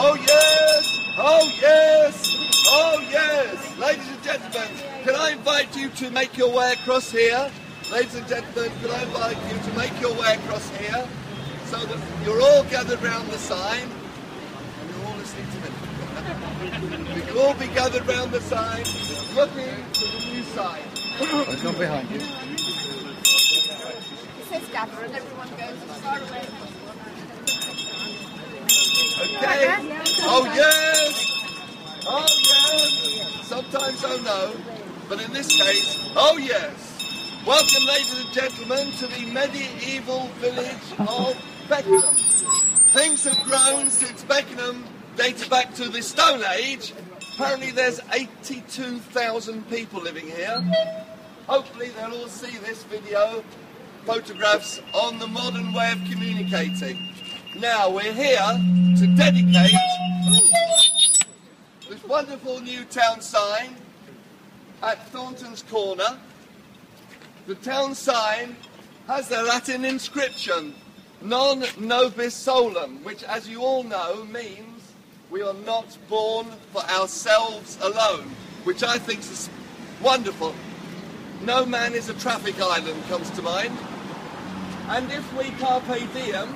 Oh yes! Oh yes! Oh yes! Ladies and gentlemen, can I invite you to make your way across here? Ladies and gentlemen, can I invite you to make your way across here so that you're all gathered round the sign and you're all listening to me. We can all be gathered round the sign looking to the new sign. It's not behind you. It says gather and everyone goes as far away. Okay. Oh yes! Oh yes! Sometimes oh no, but in this case, oh yes! Welcome, ladies and gentlemen, to the medieval village of Beckenham. Things have grown since Beckenham dated back to the Stone Age. Apparently there's 82,000 people living here. Hopefully they'll all see this video, photographs on the modern way of communicating. Now we're here to dedicate this wonderful new town sign at Thornton's Corner. The town sign has the Latin inscription, non nobis solum, which, as you all know, means we are not born for ourselves alone, which I think is wonderful. No man is a traffic island comes to mind. And if we carpe diem,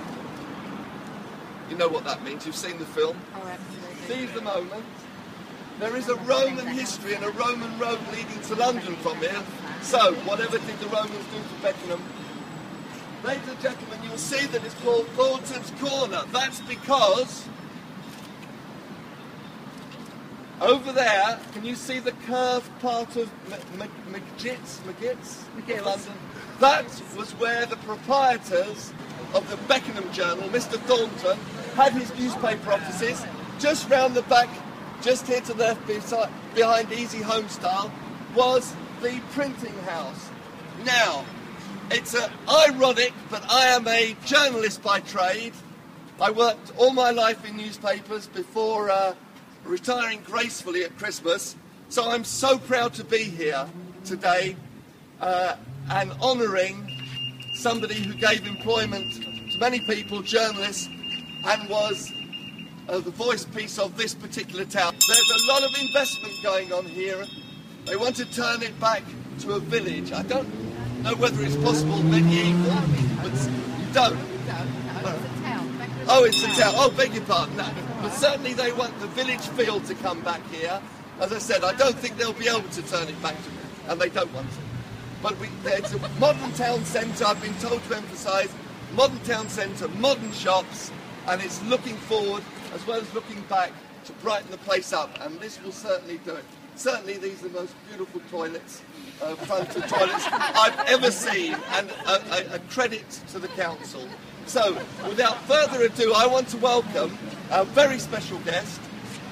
you know what that means, you've seen the film. Oh, absolutely. Seize the moment. There is a Roman history and a Roman road leading to London from here. So, whatever did the Romans do to Beckenham? Ladies and gentlemen, you'll see that it's called Thornton's Corner. That's because over there, can you see the curved part of McGitts, London? That was where the proprietors of the Beckenham Journal, Mr. Thornton, had his newspaper offices just round the back, just here to the left behind Easy Homestyle, was the printing house. Now, it's ironic, but I am a journalist by trade. I worked all my life in newspapers before retiring gracefully at Christmas, so I'm so proud to be here today and honouring somebody who gave employment to many people, journalists, and was the voice piece of this particular town. There's a lot of investment going on here. They want to turn it back to a village. I don't know whether it's possible medieval, but you don't. No, it's a town. Oh, it's a town. Oh, beg your pardon. No. But certainly they want the village feel to come back here. As I said, I don't think they'll be able to turn it back to, and they don't want to. But it's a modern town centre, I've been told to emphasise, modern town centre, modern shops, and it's looking forward as well as looking back to brighten the place up, and this will certainly do it. Certainly these are the most beautiful toilets, fronted toilets I've ever seen, and a credit to the council. So, without further ado, I want to welcome our very special guest,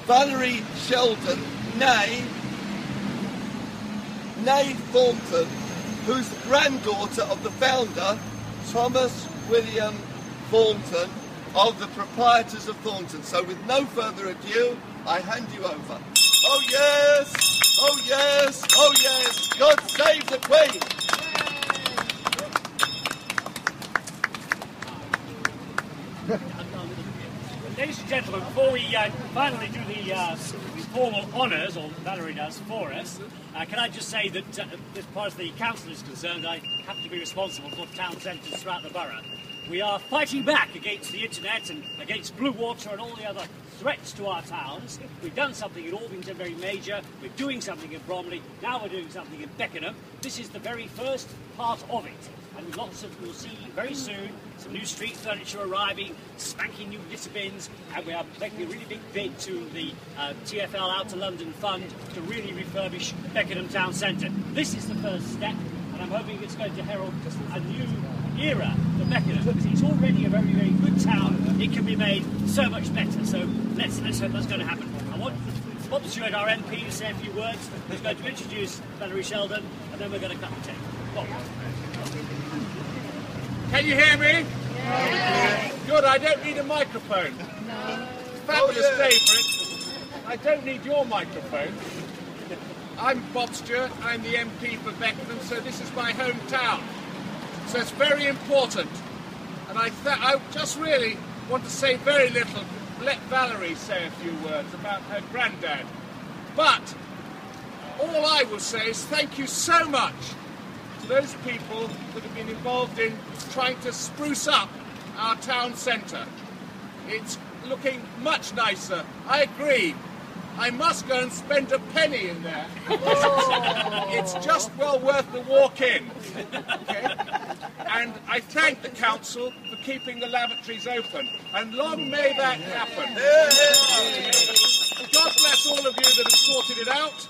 Valerie Sheldon, née Thornton, who's the granddaughter of the founder, Thomas William Thornton, of the proprietors of Thornton. So with no further ado, I hand you over. Oh yes! Oh yes! Oh yes! God save the Queen! Ladies and gentlemen, before we finally do the formal honours, or Valerie does for us, can I just say that as far as the council is concerned, I happen to be responsible for town centres throughout the borough. We are fighting back against the internet and against blue water and all the other threats to our towns. We've done something in Orpington very major, we're doing something in Bromley, now we're doing something in Beckenham. This is the very first part of it. And with lots of, we'll see very soon, some new street furniture arriving, spanking new litter bins, and we are making a really big bid to the TfL Out to London Fund to really refurbish Beckenham Town Centre. This is the first step, and I'm hoping it's going to herald a new era for Beckenham, because it's already a very, very good town. It can be made so much better, so let's hope that's going to happen. I want Bob Stewart, our MP, to say a few words. He's going to introduce Valerie Sheldon, and then we're going to cut the tape. Bob. Can you hear me? Yeah. Good, I don't need a microphone. No. Fabulous day for it. I don't need your microphone. I'm Bob Stewart, I'm the MP for Beckenham, so this is my hometown. So it's very important. And I just really want to say very little let Valerie say a few words about her granddad. But all I will say is thank you so much to those people that have been involved in trying to spruce up our town centre. It's looking much nicer. I agree. I must go and spend a penny in there. It's just well worth the walk in. Okay? And I thank the council for keeping the lavatories open. And long may that happen. God bless all of you that have sorted it out.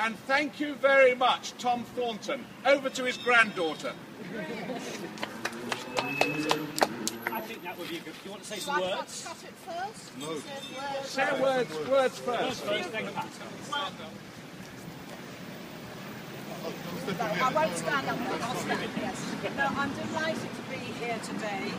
And thank you very much, Tom Thornton. Over to his granddaughter. I think that would be good. Do you want to say some words? Cut it first? No. Say words first. First, then Pat. I won't stand up, but I'll stand, yes. No, I'm delighted to be here today,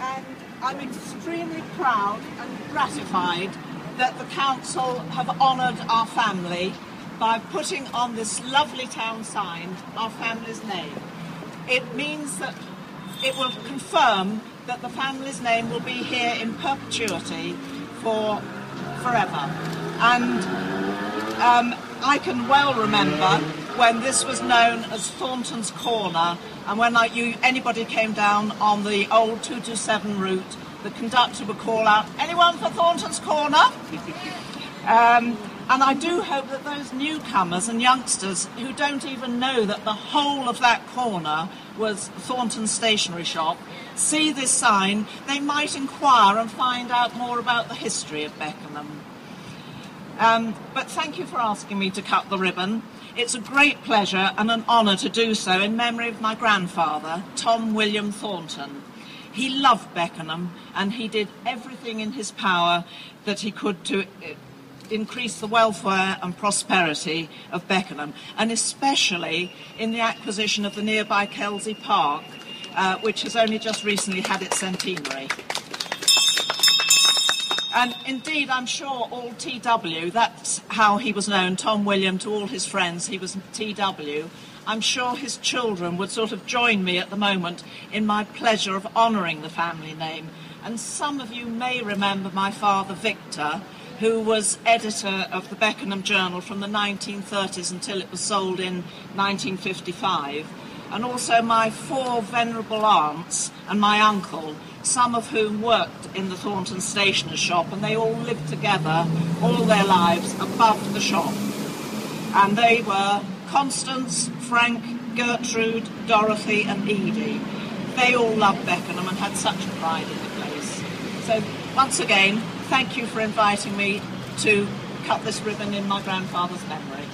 and I'm extremely proud and gratified that the council have honoured our family by putting on this lovely town sign our family's name. It means that it will confirm that the family's name will be here in perpetuity for forever. And I can well remember when this was known as Thornton's Corner, and when anybody came down on the old 227 route, the conductor would call out, "Anyone for Thornton's Corner?" And I do hope that those newcomers and youngsters who don't even know that the whole of that corner was Thornton's stationery shop see this sign. They might inquire and find out more about the history of Beckenham. But thank you for asking me to cut the ribbon. It's a great pleasure and an honour to do so in memory of my grandfather, Tom William Thornton. He loved Beckenham, and he did everything in his power that he could to increase the welfare and prosperity of Beckenham, and especially in the acquisition of the nearby Kelsey Park, which has only just recently had its centenary. And indeed, I'm sure all TW, that's how he was known, Tom William, to all his friends, he was TW. I'm sure his children would sort of join me at the moment in my pleasure of honouring the family name. And some of you may remember my father, Victor, who was editor of the Beckenham Journal from the 1930s until it was sold in 1955. And also my 4 venerable aunts and my uncle, some of whom worked in the Thornton Stationers shop, and they all lived together all their lives above the shop. And they were Constance, Frank, Gertrude, Dorothy and Edie. They all loved Beckenham and had such a pride in the place. So once again, thank you for inviting me to cut this ribbon in my grandfather's memory.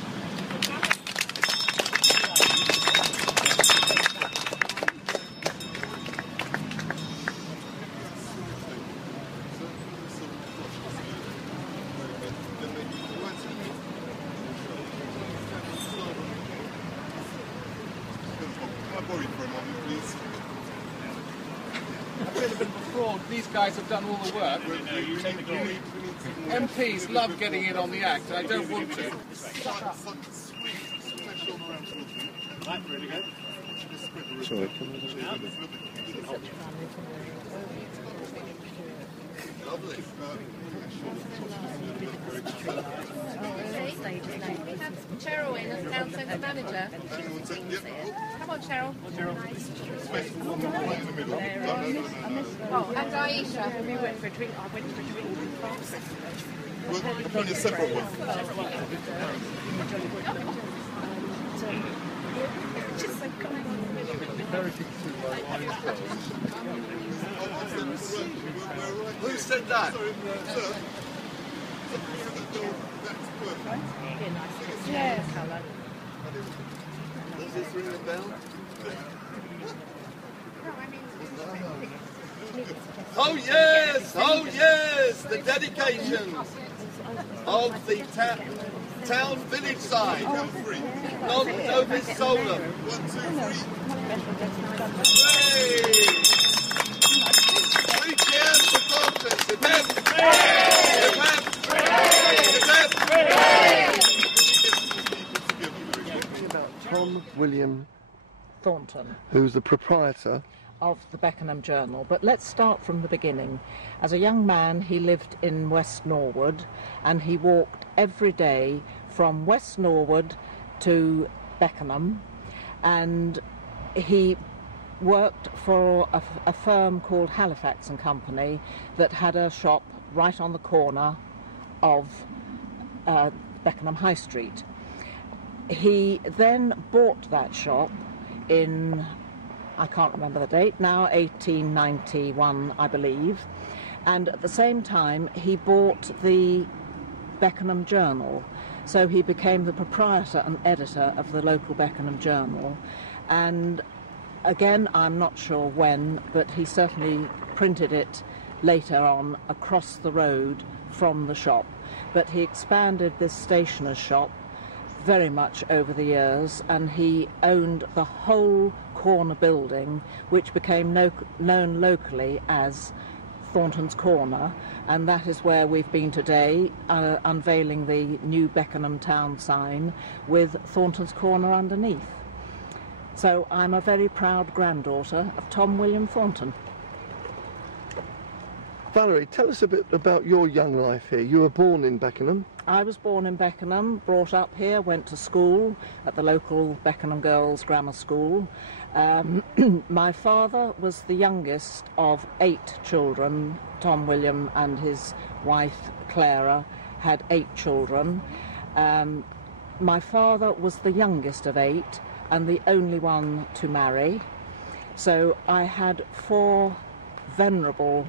These guys have done all the work. MPs love getting in on the act. I don't want to. Sorry. Lovely. We have Cheryl in as town centre manager. Come on, Cheryl. Oh, and Aisha. We went for a drink. I went for a drink in France. We're playing a separate one. Just so kind. Who said that? Yeah, colour. Does this ring a bell? Oh yes! Oh yes! The dedication of the town village sign. Nobis solum. 1, 2, 3. Three cheers for Dorset. Tom William Thornton. who's the proprietor of the Beckenham Journal, but let's start from the beginning. As a young man, he lived in West Norwood, and he walked every day from West Norwood to Beckenham, and he worked for a firm called Halifax and Company that had a shop right on the corner of Beckenham High Street. He then bought that shop in, I can't remember the date now, 1891 I believe, and at the same time he bought the Beckenham Journal, so he became the proprietor and editor of the local Beckenham Journal. And again, I'm not sure when, but he certainly printed it later on across the road from the shop. But he expanded this stationer's shop very much over the years, and he owned the whole corner building, which became known locally as Thornton's Corner, and that is where we've been today, unveiling the new Beckenham town sign with Thornton's Corner underneath. So I'm a very proud granddaughter of Tom William Thornton. Valerie, tell us a bit about your young life here. You were born in Beckenham. I was born in Beckenham, brought up here, went to school at the local Beckenham Girls' Grammar School. My father was the youngest of 8 children. Tom William and his wife Clara had 8 children. My father was the youngest of 8 and the only one to marry. So I had 4 venerable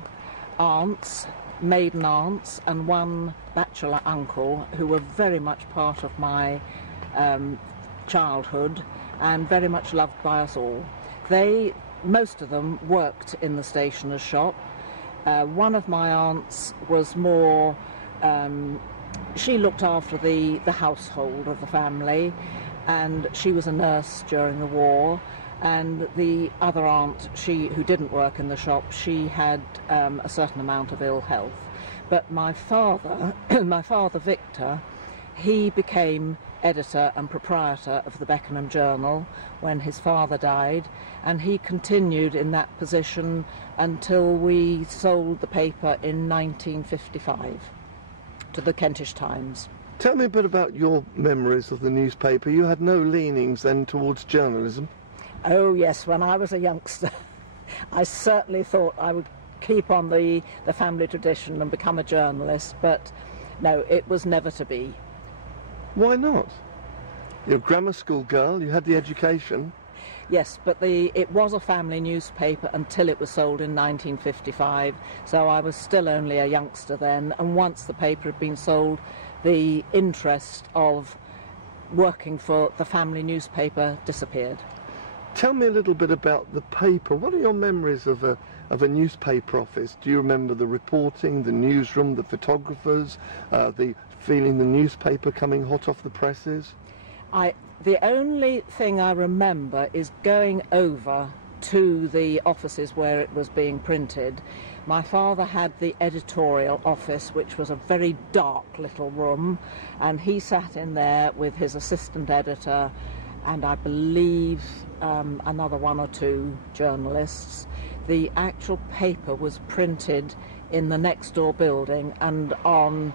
aunts, maiden aunts, and 1 bachelor uncle who were very much part of my childhood and very much loved by us all. Most of them worked in the stationer's shop. One of my aunts was more, she looked after the household of the family, and she was a nurse during the war. And the other aunt, who didn't work in the shop, she had a certain amount of ill health. But my father, my father Victor, he became editor and proprietor of the Beckenham Journal when his father died, and he continued in that position until we sold the paper in 1955 to the Kentish Times. Tell me a bit about your memories of the newspaper. You had no leanings then towards journalism. Oh yes, when I was a youngster, I certainly thought I would keep on the family tradition and become a journalist, but no, it was never to be. Why not? You're a grammar school girl, you had the education. Yes, but it was a family newspaper until it was sold in 1955, so I was still only a youngster then, and once the paper had been sold, the interest of working for the family newspaper disappeared. Tell me a little bit about the paper. What are your memories of a newspaper office? Do you remember the reporting, the newsroom, the photographers, the feeling the newspaper coming hot off the presses? The only thing I remember is going over to the offices where it was being printed. My father had the editorial office, which was a very dark little room, and he sat in there with his assistant editor and I believe another 1 or 2 journalists. The actual paper was printed in the next door building, and on,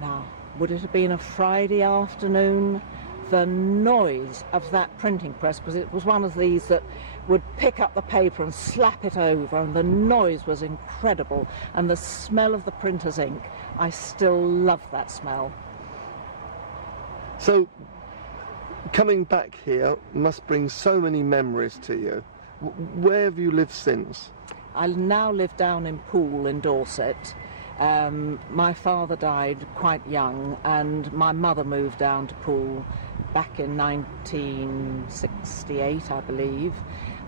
now, would it have been a Friday afternoon? The noise of that printing press, because it was one of these that would pick up the paper and slap it over, and the noise was incredible, and the smell of the printer's ink, I still love that smell. So, coming back here must bring so many memories to you. Where have you lived since? I now live down in Poole in Dorset. My father died quite young, and my mother moved down to Poole back in 1968, I believe.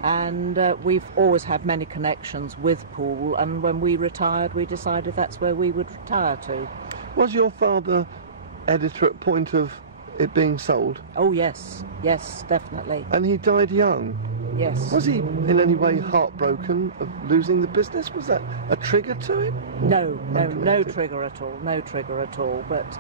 And we've always had many connections with Poole, and when we retired, we decided that's where we would retire to. Was your father editor at point of it being sold? Oh yes, yes, definitely. And he died young? Yes. Was he in any way heartbroken of losing the business? Was that a trigger to him? No trigger at all, no trigger at all. But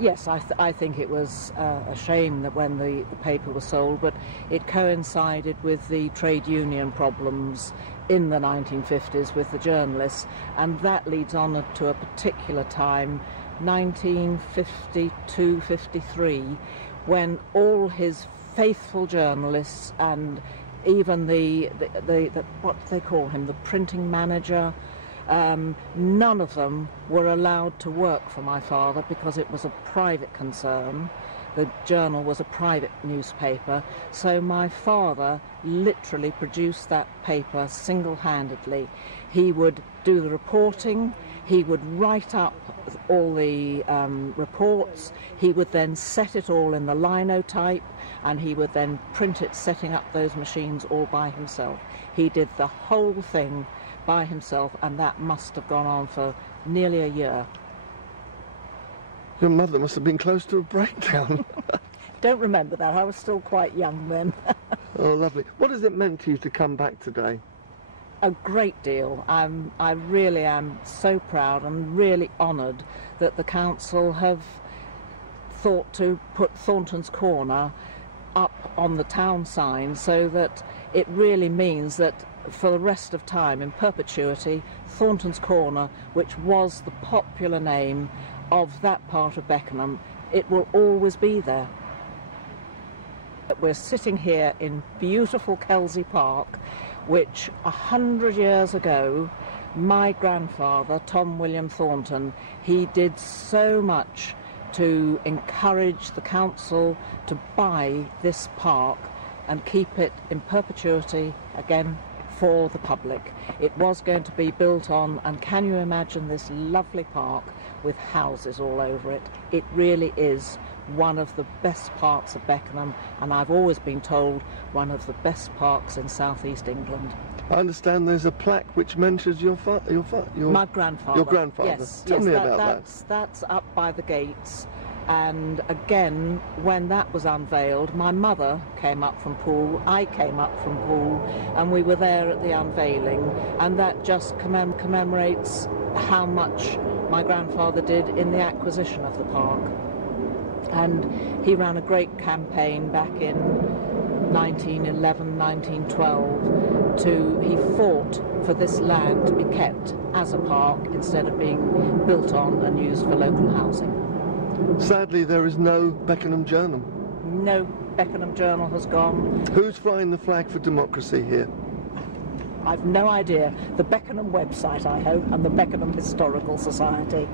Yes, I think it was a shame that when the paper was sold, but it coincided with the trade union problems in the 1950s with the journalists, and that leads on to a particular time, 1952-53, when all his faithful journalists and even the what do they call him, the printing manager, none of them were allowed to work for my father because it was a private concern. The Journal was a private newspaper, so my father literally produced that paper single-handedly. He would do the reporting, he would write up all the reports, he would then set it all in the linotype, and he would then print it, setting up those machines all by himself. He did the whole thing by himself, and that must have gone on for nearly a year. Your mother must have been close to a breakdown. Don't remember that, I was still quite young then. Oh, lovely. What has it meant to you to come back today? A great deal. I really am so proud and really honoured that the council have thought to put Thornton's Corner up on the town sign, so that it really means that for the rest of time, in perpetuity, Thornton's Corner, which was the popular name of that part of Beckenham, it will always be there. We're sitting here in beautiful Kelsey Park, which 100 years ago, my grandfather, Tom William Thornton, he did so much to encourage the council to buy this park and keep it in perpetuity, again, for the public. It was going to be built on, and can you imagine this lovely park with houses all over it? It really is one of the best parks of Beckenham, and I've always been told one of the best parks in southeast England. I understand there's a plaque which mentions my grandfather. Your grandfather. Yes, Tell me about that. That's up by the gates. And again, when that was unveiled, my mother came up from Poole, I came up from Poole, and we were there at the unveiling, and that just commemorates how much my grandfather did in the acquisition of the park. And he ran a great campaign back in 1911, 1912, he fought for this land to be kept as a park instead of being built on and used for local housing. Sadly, there is no Beckenham Journal. No, Beckenham Journal has gone. Who's flying the flag for democracy here? I've no idea. The Beckenham website, I hope, and the Beckenham Historical Society.